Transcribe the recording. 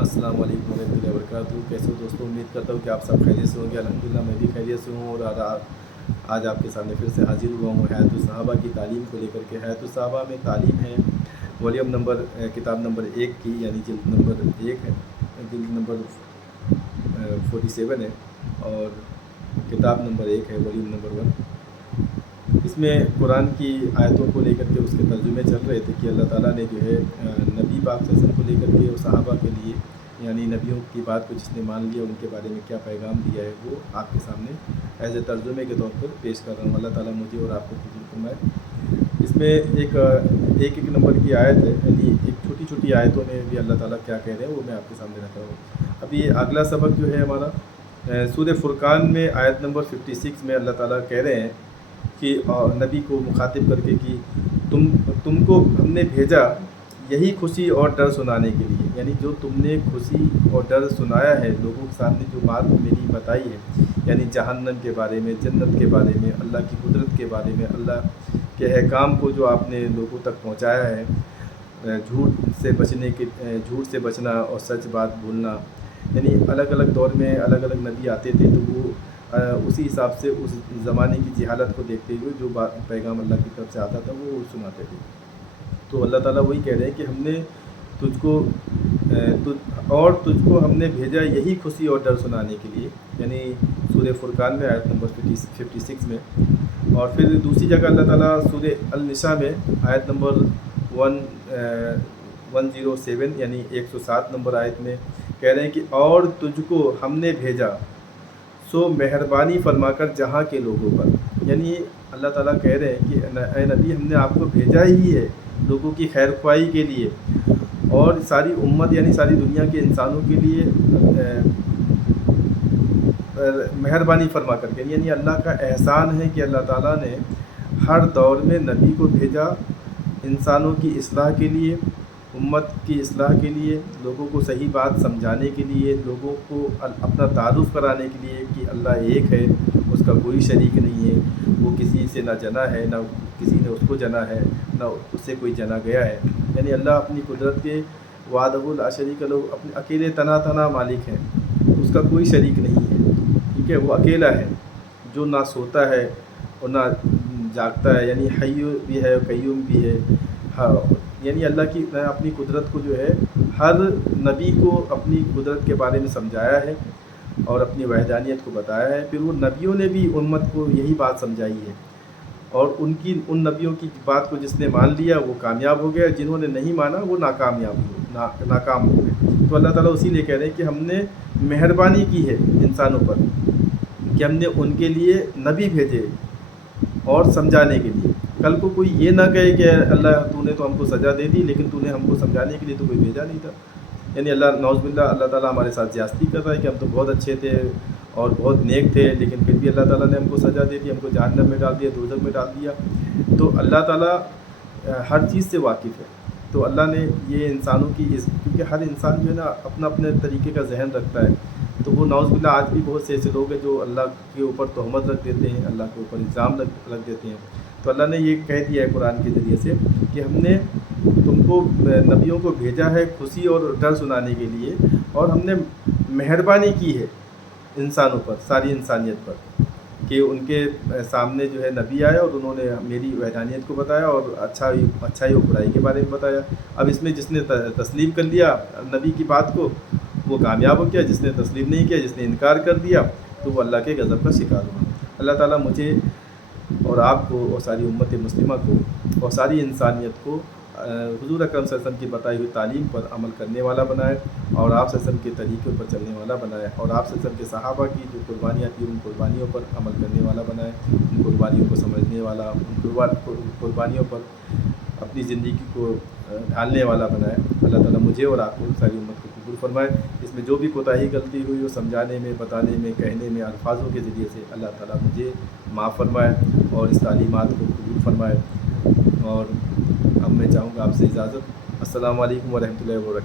अस्सलाम वालेकुम रहमतुल्लाहि व बरकातहू। कैसे हो दोस्तों? उम्मीद करता हूँ कि आप सब खैरियत से होंगे। अल्हम्दुलिल्लाह मैं भी खैरियत से हूँ। और आज आपके सामने फिर से हाजिर हुआ हूँ हयातुस सहाबा की तालीम को लेकर के। हयातुस सहाबा में तालीम है वॉल्यूम नंबर किताब नंबर 1 की, यानी जिल्द नंबर 1 है, जिल्द नंबर 47 है, और किताब नंबर 1 है, वॉल्यूम नंबर 1। इसमें कुरान की आयतों को लेकर के उसके तर्जुमे चल रहे थे कि अल्लाह ताला ने जो है नबी पाक सल्लल्लाहु अलैहि वसल्लम को लेकर के और सहाबा के लिए, यानी नबियों की बात को जिसने मान लिया उनके बारे में क्या पैगाम दिया है, वो आपके सामने एज ए तर्जुमे के तौर पर पेश कर रहा हूँ। अल्लाह ताला मुझे और आपको कबूल फरमाए। इसमें एक नंबर की आयत है, यानी एक छोटी छोटी आयतों में भी अल्लाह ताला क्या कह रहे हैं वो मैं आपके सामने रखा हूँ। अभी अगला सबक जो है हमारा सूरह फुरकान में आयत नंबर 56 में अल्लाह ताला कह रहे हैं कि नबी को मुखातिब करके कि तुमको हमने भेजा यही खुशी और डर सुनाने के लिए, यानी जो तुमने खुशी और डर सुनाया है लोगों के सामने, जो बात मेरी बताई है, यानी जहन्नम के बारे में, जन्नत के बारे में, अल्लाह की कुदरत के बारे में, अल्लाह के अहकाम को जो आपने लोगों तक पहुंचाया है, झूठ से बचना और सच बात बोलना, यानी अलग अलग दौर में अलग अलग नबी आते थे, तो वो उसी हिसाब से उस ज़माने की जहालत को देखते हुए जो पैगाम अल्लाह की तरफ से आता था वो सुनाते थे। तो अल्लाह ताला वही कह रहे हैं कि हमने तुझको हमने भेजा यही खुशी और डर सुनाने के लिए, यानी सूरह फुरकान में आयत नंबर 56 में। और फिर दूसरी जगह अल्लाह ताला सूरह अल-निसा में आयत नंबर 107 यानी 107 नंबर आयत में कह रहे हैं कि और तुझको हमने भेजा सो मेहरबानी फरमाकर जहाँ के लोगों पर, यानी अल्लाह ताला कह रहे हैं कि ए नबी हमने आपको भेजा ही है लोगों की खैर ख्वाही के लिए और सारी उम्मत यानी सारी दुनिया के इंसानों के लिए मेहरबानी फरमा करके, यानी अल्लाह का एहसान है कि अल्लाह ताला ने हर दौर में नबी को भेजा इंसानों की इस्लाह के लिए, उम्मत की इस्लाह के लिए, लोगों को सही बात समझाने के लिए, लोगों को अपना तारुफ़ कराने के लिए कि अल्लाह एक है, उसका कोई शरीक नहीं है, वो किसी से ना जना है, ना किसी ने उसको जना है, ना उससे कोई जना गया है, यानी अल्लाह अपनी कुदरत के वादहुल ला शरीक लहू, अपने अकेले तना मालिक है, उसका कोई शरीक नहीं है, ठीक है, वो अकेला है जो ना सोता है और ना जागता है, यानी हय्यु भी है, कय्यूम भी है। हाँ, यानी अल्लाह की अपनी कुदरत को जो है हर नबी को अपनी कुदरत के बारे में समझाया है और अपनी वहदानियत को बताया है। फिर वो नबियों ने भी उम्मत को यही बात समझाई है और उन नबियों की बात को जिसने मान लिया वो कामयाब हो गया, जिन्होंने नहीं माना वो नाकाम हो गए। तो अल्लाह ताला उसी लिए कह रहे हैं कि हमने मेहरबानी की है इंसानों पर कि हमने उनके लिए नबी भेजे और समझाने के लिए। कल को कोई ये ना कहे कि अल्लाह तूने तो हमको सज़ा दे दी लेकिन तूने हमको समझाने के लिए तो कोई भेजा नहीं था, यानी अल्लाह ताला हमारे साथ ज़्यादती कर रहा है कि हम तो बहुत अच्छे थे और बहुत नेक थे, लेकिन फिर भी अल्लाह ताला ने हमको सज़ा दे दी, हमको जहन्नम में डाल दिया, दोज़ख में डाल दिया। तो अल्लाह ताला हर चीज़ से वाकिफ़ है। तो अल्लाह ने ये इंसानों की क्योंकि हर इंसान जो है ना अपना अपने तरीके का जहन रखता है, तो वो नाउज़ुबिल्लाह आज भी बहुत से ऐसे लोग हैं जो अल्लाह के ऊपर तहमत रख देते हैं, अल्लाह के ऊपर इल्ज़ाम रख देते हैं। तो अल्लाह ने ये कह दिया है कुरान के ज़रिए से कि हमने तुमको नबियों को भेजा है खुशी और डर सुनाने के लिए, और हमने मेहरबानी की है इंसानों पर, सारी इंसानियत पर, कि उनके सामने जो है नबी आया और उन्होंने मेरी वहदानियत को बताया और अच्छाई और बुराई के बारे में बताया। अब इसमें जिसने तस्लीम कर लिया नबी की बात को वो कामयाब हो गया, जिसने तस्लीम नहीं किया, जिसने इनकार कर दिया, तो वो अल्लाह के गज़ब का शिकार हुआ। अल्लाह ताला मुझे और आपको और सारी उम्मत मुस्लिमा को और सारी इंसानियत को हुज़ूर अकरम सल्लल्लाहु अलैहि वसल्लम की बताई हुई तालीम पर अमल करने वाला बनाए और आप सल्लल्लाहु अलैहि वसल्लम के तरीक़ों पर चलने वाला बनाए, और आप सल्लल्लाहु अलैहि वसल्लम के सहाबा की जो कुर्बानियाँ थी उन कुर्बानियों पर अमल करने वाला बनाए, उन कुर्बानियों को समझने वाला, उन कुर्बानियों पर अपनी ज़िंदगी को ढालने वाला बनाए। अल्लाह ताला मुझे और आपको सारी उम्मत को कबूल फरमाए। इसमें जो भी कोताही गलती हुई वो समझाने में, बताने में, कहने में, अल्फाजों के ज़रिए से, अल्लाह ताला मुझे माफ़ फरमाए और इस तालीमात को कबूल फरमाए। और अब मैं चाहूँगा आपसे इजाज़त। अस्सलामु अलैकुम व रहमतुल्लाहि व बरकातहू।